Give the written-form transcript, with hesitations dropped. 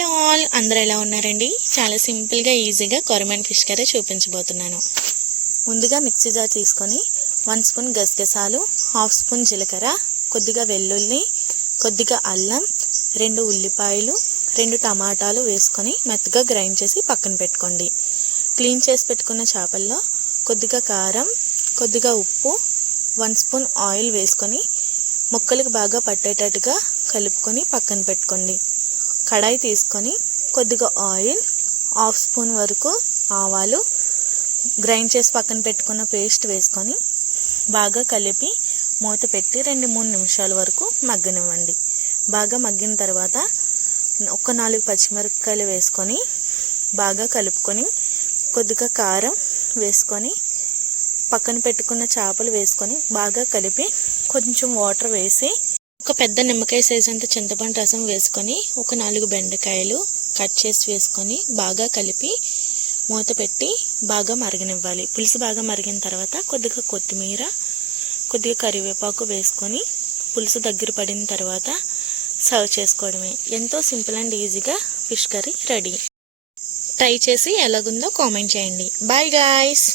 Hello all, అందరూ ఎలా ఉన్నారండి? చాలా సింపుల్గా ఈజీగా కొరమేను ఫిష్ కర్రీ చూపించబోతున్నాను. ముందుగా మిక్సీ జార్ తీసుకొని 1 స్పూన్ గసగసాలు, 1/2 స్పూన్ జీలకర్ర, కొద్దిగా వెల్లుల్లి, కొద్దిగా అల్లం, 2 ఉల్లిపాయలు, 2 టమాటాలు వేసుకొని మెత్తగా గ్రైండ్ చేసి పక్కన పెట్టుకోండి. క్లీన్ చేసి పెట్టుకున్న చేపల్లో కొద్దిగా కారం, కొద్దిగా ఉప్పు, 1 స్పూన్ ఆయిల్ వేసుకొని ముక్కలకు బాగా పట్టేటట్టుగా కలుపుకొని పక్కన పెట్టుకోండి. కడాయి తీసుకొని కొద్దిగా ఆయిల్, 1/2 స్పూన్ వరకు ఆవాలు, గ్రైండ్ చేసి పక్కన పెట్టుకున్న పేస్ట్ వేసుకొని బాగా కలిపి మూత పెట్టి 2-3 నిమిషాల వరకు మగ్గనివ్వండి. బాగా మగ్గిన తర్వాత ఒక 4 పచ్చిమిరపకాయలు వేసుకొని బాగా కలుపుకొని కొద్దిగా కారం వేసుకొని పక్కన పెట్టుకున్న చేపలు వేసుకొని బాగా కలిపి కొంచెం వాటర్ వేసి ఒక పెద్ద నిమ్మకాయ సైజ్ అంత చింతపండు రసం వేసుకొని ఒక 4 బెండకాయలు కట్ చేసి వేసుకొని బాగా కలిపి మూత పెట్టి బాగా మరగనివ్వాలి. పులుసు బాగా మరిగిన తర్వాత కొద్దిగా కొత్తిమీర, కొద్దిగా కరివేపాకు వేసుకొని పులుసు దగ్గర పడిన తర్వాత సర్వ్ చేసుకోవడమే. ఎంతో సింపుల్ అండ్ ఈజీగా ఫిష్ కర్రీ రెడీ. ట్రై చేసి ఎలాగుందో కామెంట్ చేయండి. Bye guys.